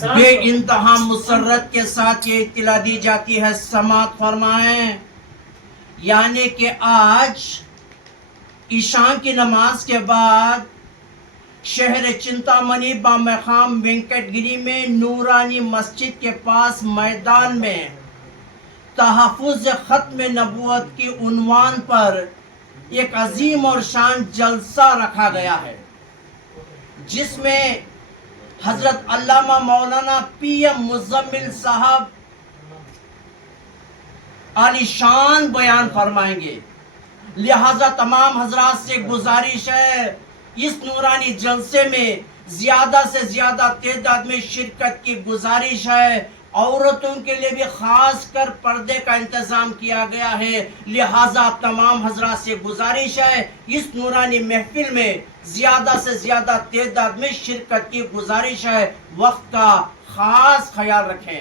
بے انتہا مسرت کے ساتھ یہ اطلاع دی جاتی ہے، سماعت فرمائیں، یعنی کہ آج عشاء کی نماز کے بعد شہر چنتامنی بامقام وینکٹ گری میں نورانی مسجد کے پاس میدان میں تحفظ ختم نبوت کی عنوان پر ایک عظیم اور شان جلسہ رکھا گیا ہے، جس میں حضرت علامہ مولانا پی ایم مزمل صاحب عالی شان بیان فرمائیں گے۔ لہذا تمام حضرات سے گزارش ہے، اس نورانی جلسے میں زیادہ سے زیادہ تعداد میں شرکت کی گزارش ہے۔ عورتوں کے لیے بھی خاص کر پردے کا انتظام کیا گیا ہے، لہذا تمام حضرات سے گزارش ہے، اس نورانی محفل میں زیادہ سے زیادہ تعداد میں شرکت کی گزارش ہے۔ وقت کا خاص خیال رکھیں۔